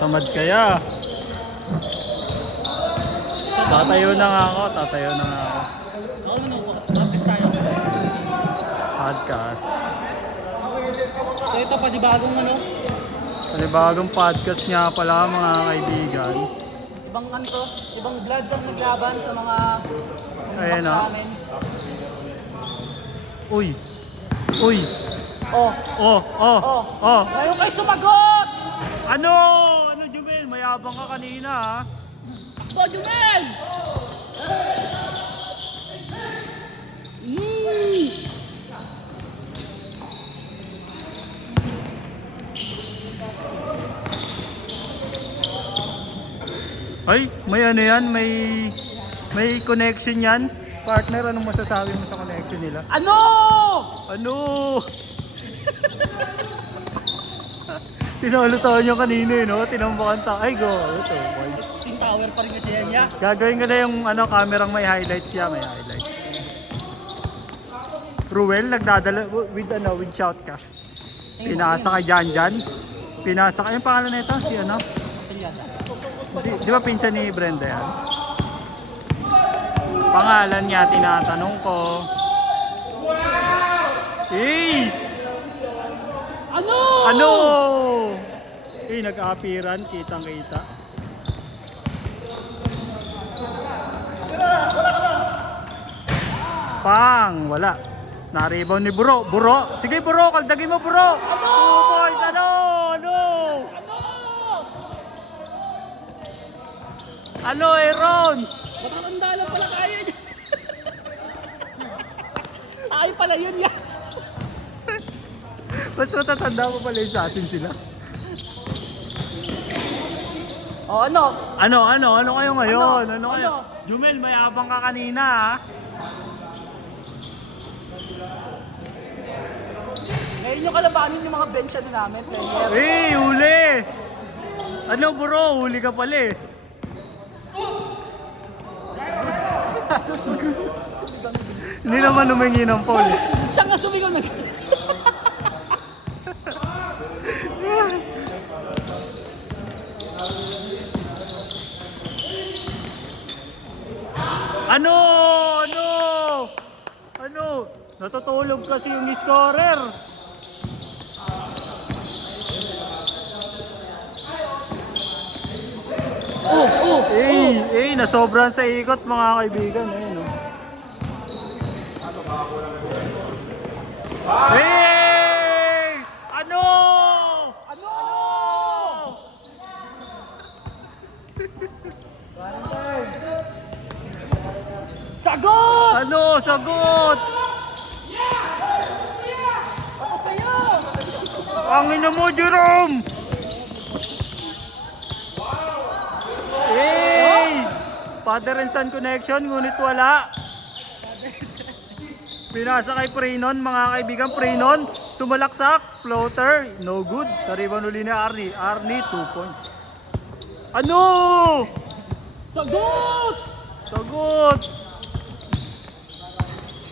Tamad kaya. Tatayo na nga ako. Podcast. So ito panibagong ano? Panibagong podcast nga pala mga kaibigan. Ibang kanto, ibang vlog ang naglaban sa mga Ayan sa o. amin. Uy. Oh. Ngayon kayo sumagot! Ano Jumel? Mayabang ka kanina ha. Takbo, Jumel! Ay, may ano yan? May connection yan? Partner, anong masasabi mo sa connection nila? Ano? Tinulutaan nyo kanina eh, no? Tinambakan ta. Ay, go. Ito, boy. Team Tower pa rin kasi yan niya. Gagawin ko na yung kamerang may highlights siya. May highlights. Ruel, nagdadala with shoutcast. Pinasa kay Janjan. Pinasa kay, yung pangalan nito? Si ano? Di ba pinsan ni Brenda yan? Pangalan niya, tinatanong ko. Hey! Ano? Eh, nag-aapiran, kitang-kita. Wala. Na-rebound ni Buro. Sige Buro, kaldagin mo Buro. 2 points, ano? Ano, Aaron? Matatanda lang pala tayo. Ay pala yun yan. Mas matatanda mo pala yun sa atin sila. O ano? Ano kayo ngayon? Ano kayo? Ano? Jumel, mayabang ka kanina ha? Ngayon yung kalabanin yung mga bench na namin. Player. Eh, huli! Ano Buro, huli ka pala eh. Hindi naman humingi ng foul eh. Siya nga sumigaw na. Ano? Natutulog kasi yung scorer. Nasobran sa ikot mga kaibigan. Ayun, oh. Hey! Ano? Sagot! Sagot! Ako sa'yo! Ang ina mo, Jerome! Hey! Father and son connection, ngunit wala. Pinasa kay Prenon, mga kaibigan. Prenon, sumalaksak, floater, no good. Tariban uli ni Arnie. Arnie, 2 points. Ano? Sagot!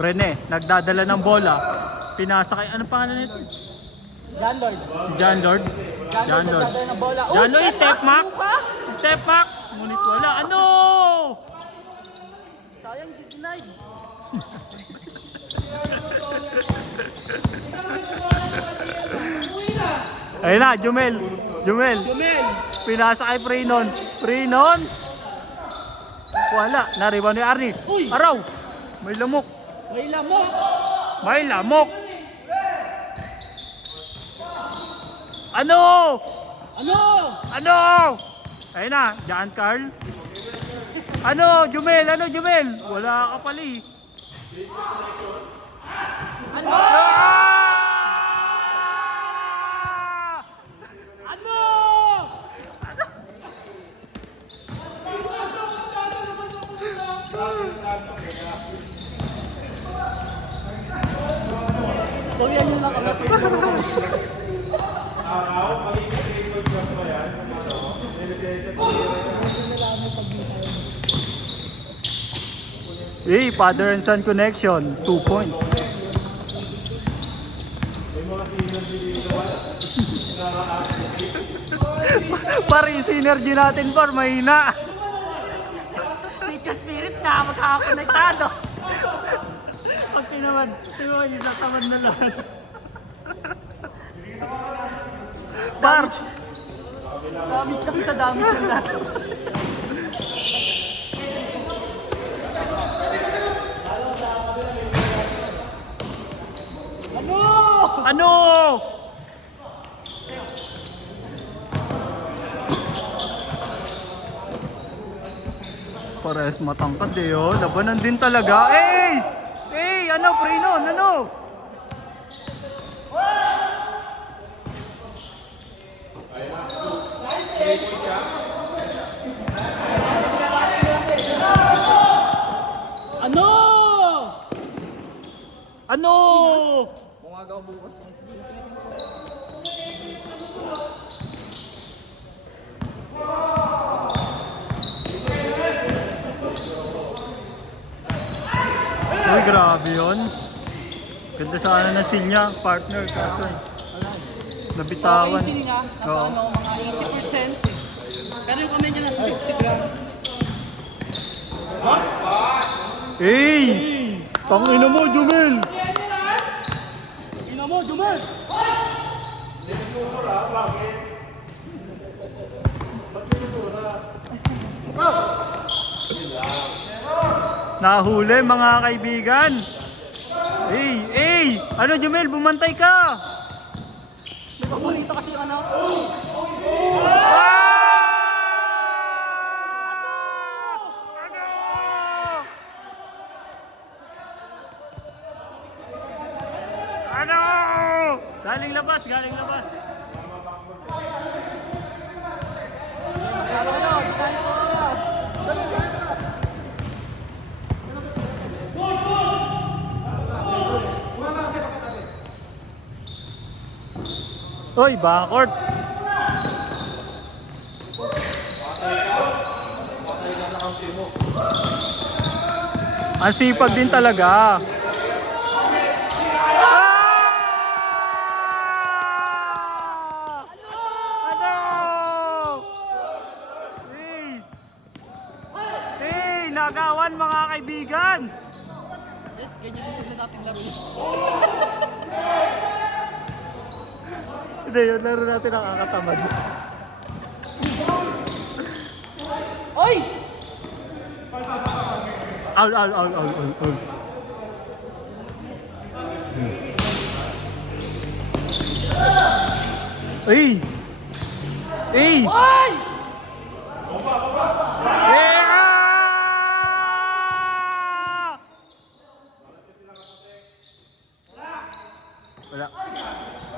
Rene, nagdadala ng bola. Pinasa kay, ano pangalan nito? John Lord. Si John Lord. Nagdadala ng bola. John Lord, step back. Ngunit wala. Ano? Sayang, denied. Ayun na, Jumel. Pinasa kay Prenon. Wala. Nariban ni Arnie. Uy! Araw. May lamok. Ano? Ayun na, Jan Carl. Ano, Jumel? Wala ka pala eh. Hey, father and son connection, 2 points. Pare, yung synergy natin par, mahina. Teacher spirit na, magkakakonektado. Pag tinamad, yung tatamad na lahat. Par, Damage kami sa damage ng lahat. ano? Pares matangkad eh, oh. Labanan din talaga. Hey! Hey! Ano, Prinon? Ano? Ano? Ano? Bumaga ako bukas. Uy, grabe yun. Ganda sana ng seal niya, partner. Nabitawan. Okay, sili nga. Nasa Oo. ano, mga 80%. Pero yung kamay niya nasa 50 lang. Hey! Tangina mo, Jumel! Ina mo, Jumel! Nahuli mga kaibigan. Hey! Hey! Ano, Jumel? Bumantay ka! May paborito kasi yung ano. Ano? Galing labas, galing labas. Oy, backcourt. Ang sipag din talaga. Ano? Hey! Hey! Nagawan mga kaibigan! Ganyan susunod natin laro. Hindi, yung laro natin nakakatamad. Oy! Aul, aul, aul, aul, aul, aul. Ay! Ay! Oy! Wala.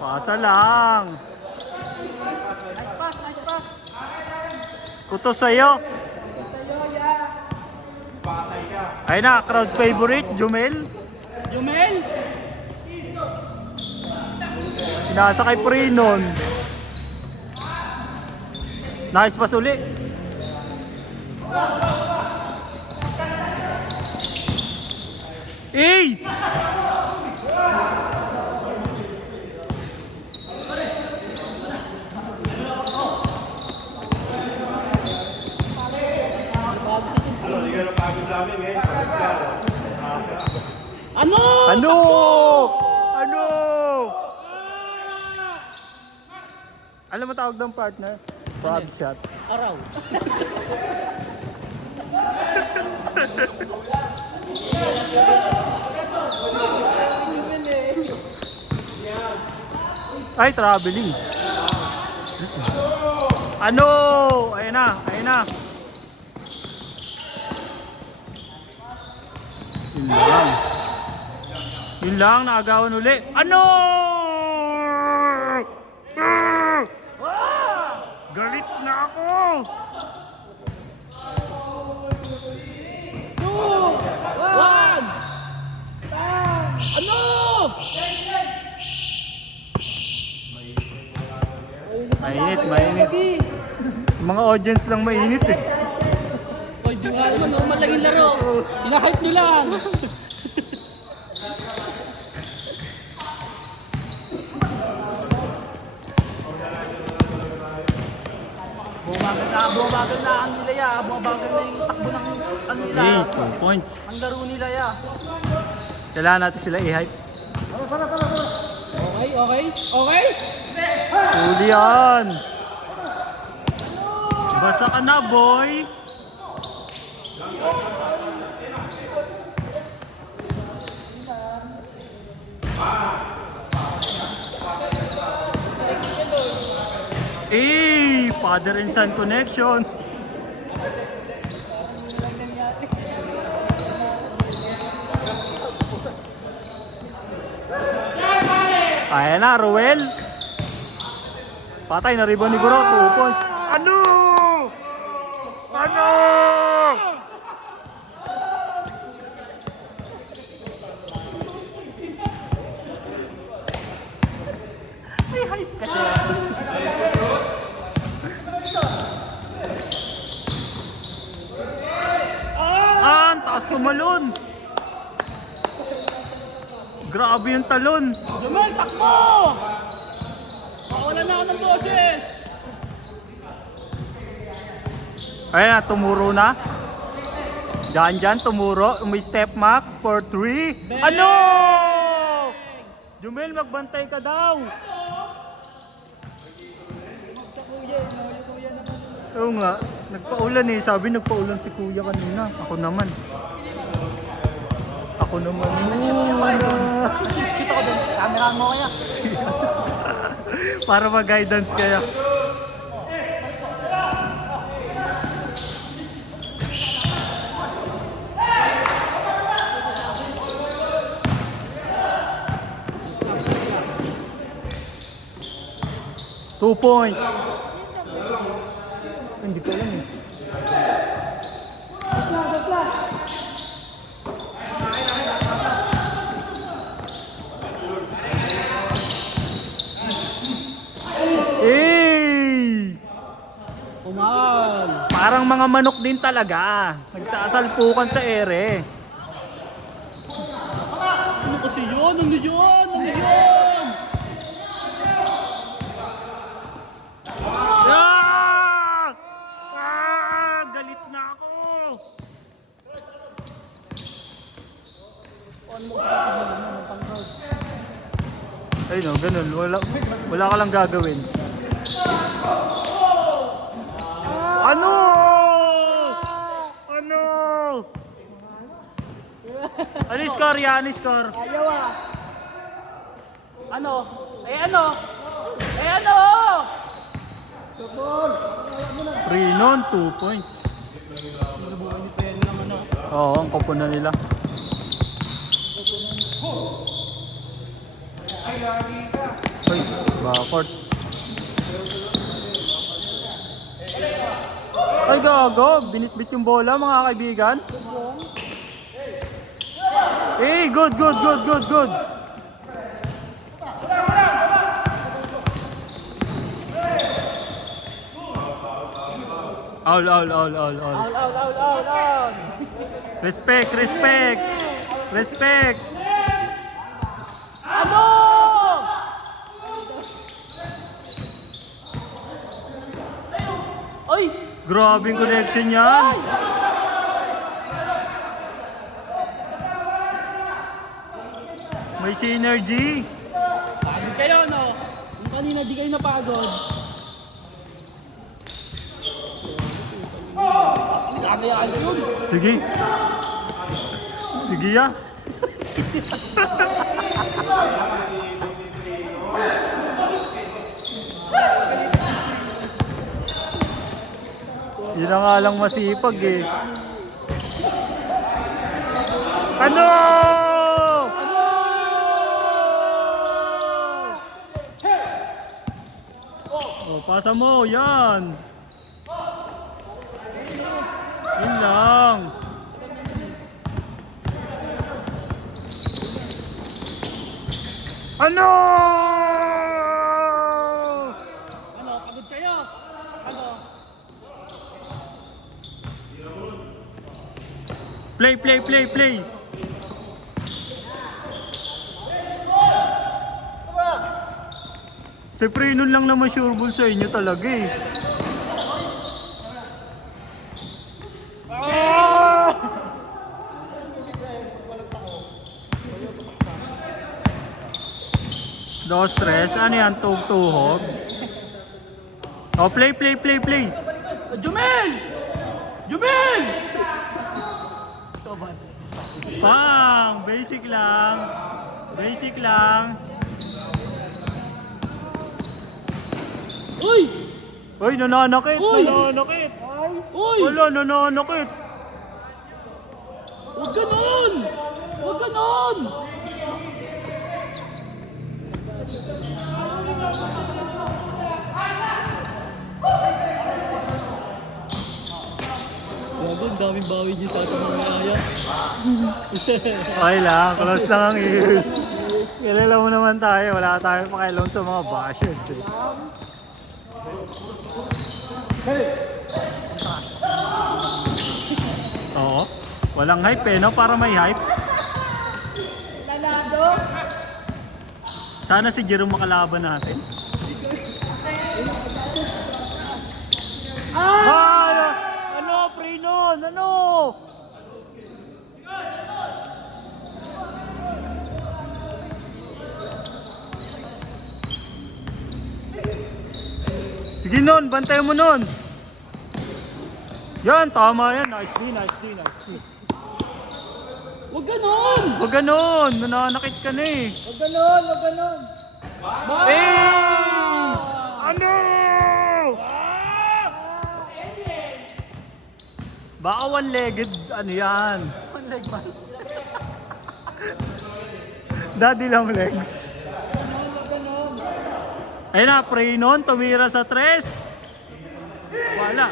Pasa lang. Nice pass, nice pass. Kutos sa'yo. Ay na, crowd favorite, Jumel. Jumel! Pinasa kay Prinon. Nice pass uli. Eh! Ano? Ano? Ano? Alam mo tawag ng partner? Bob shot. Araw. Ay, traveling. Ano? Ayun na, ayun na. Yun lang. Yun lang, naagawan uli. Ano? Galit na ako! 2, 1! Ano? Mainit, mainit. Yung mga audience lang mainit eh. Oy, di nga naman, normal lang yung laro. Ina-hype nyo lang. Bumabagal na ang nila ya. Bumabagal na yung takbo ng ang nila. Hey, 2 points. Ang laro nila ya. Kailangan natin sila i-hype. Okay, okay, okay. Huli yan. Basa ka na, boy. Eh, father and son connection. Ayan na, Ruel. Patay na rebound ni Guro, 2 points. Ano? Ano? May hype kasi. Ang taas tumalon. Grabe yung talon. Jumel, takbo! Mawala na ako ng boses. Ayan na, tumuro na. Dyan, tumuro. May step mark for 3. Ano? Jumel, magbantay ka daw. Oo nga, nagpaulan eh. Sabi nagpaulan si kuya kanina. Ako naman. Shoot ako doon. Camera mo kaya. Para mag-guidance kaya. Two points. Hindi ko alam eh. Eh! Umal. Parang mga manok din talaga. Nagsasalpukan sa ere. Ano kasi yun? Ano yun? Ano yun? Ah! Galit na ako. Ay no, ganun. Wala ka lang gagawin. Ano? Ano? Ano yung score yan? Ano yung score? Ayaw ah. Ano? Eh ano? Eh ano? 3 non, 2 points. Oo, ang kapuna nila. Ay, backcourt. Ay, gago. Binitbit yung bola, mga kaibigan. Eh, good. All. Out. Respect. Ano? Oy! Grabing connection yan. May synergy. Pagod kayo, no? Yung kanina di kayo napagod. Grabe yan yun. Sige ya. Yun na nga lang masipag eh. Ano? Oh, pasa mo, yan. Yun lang. Ano? Ano, pagod Play, play, play, play. Siyempre, nun lang naman sure ball sa inyo talaga eh. Ah! Do stress, ano yan? Tug-tuhog? Oh, play, play, play, play. Jumel! Jumel! Pang! Basic lang. Basic lang. Uy! Uy, nananakit! Uy! Nananakit! Uy! Wala, nananakit! Huwag ganon! Huwag ganon! Grabe, ang daming bawi niyo sa ating mga kaya. Okay lang, close lang ang ears. Kilala mo naman tayo, wala tayong pakialam sa mga bashers eh. Oo, walang hype eh, no? Para may hype. Sana si Jerome makalaban natin. Ano? Ano? Pre nun? Ano? Sige nun, bantayan mo nun. Yan, tama yan. Nice D, nice D, nice D. Huwag ganon! Huwag ganon, nananakit ka na eh. Huwag ganon! Huwag ganon! Eh! Ano? Baka one-legged, ano yan? One-leg man. Daddy lang legs. Ayun na, pray nun, tumira sa tres. Wala.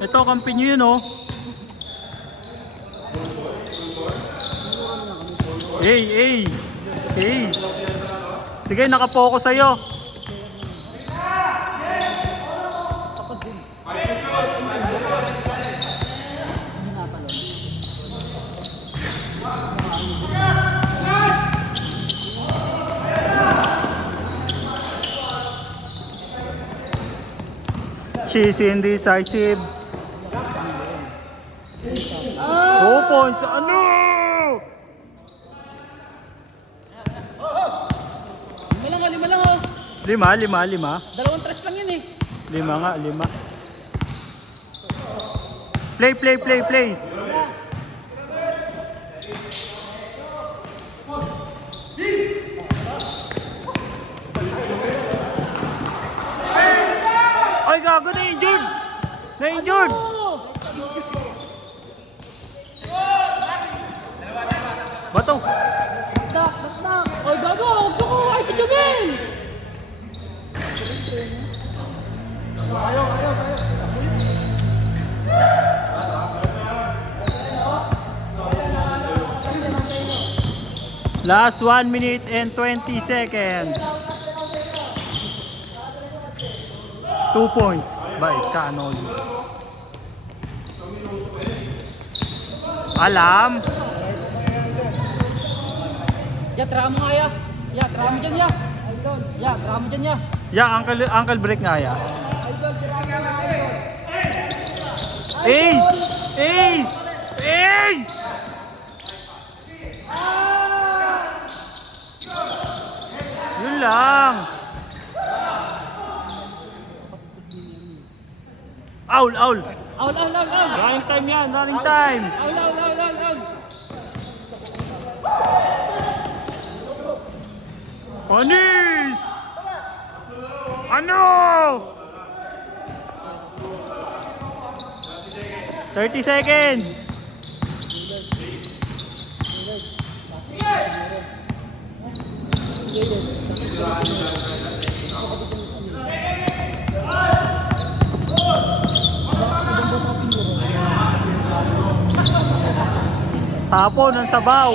Ito, kampi nyo yun, oh. Hey. Sige, nakapokus sa'yo. She's indecisive. 2 points. Ano? Lima lang oh. Lima. Dalawang tres lang yan eh. Lima. Play. Ay, gago, na-injured. Bato. Oy, gago! Huwag ko kukuhay si Jumel! Last 1 minute and 20 seconds. 2 points by Canon. Alam. Ya, tira mo nga ya. Ya, tira mo dyan ya. Ya, tira mo dyan ya. Yeah, uncle break nga ya. Hey! Yun lang. Owl. Aul. Running time yan, running time. Aul. Panis! Ano? 30 seconds. Tapon ng sabaw.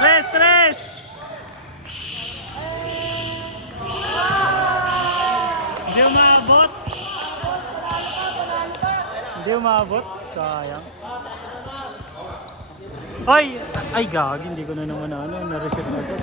Tres. Hindi umabot. Sayang. Ay! Ay, gag. Hindi ko na naman na-reset na to.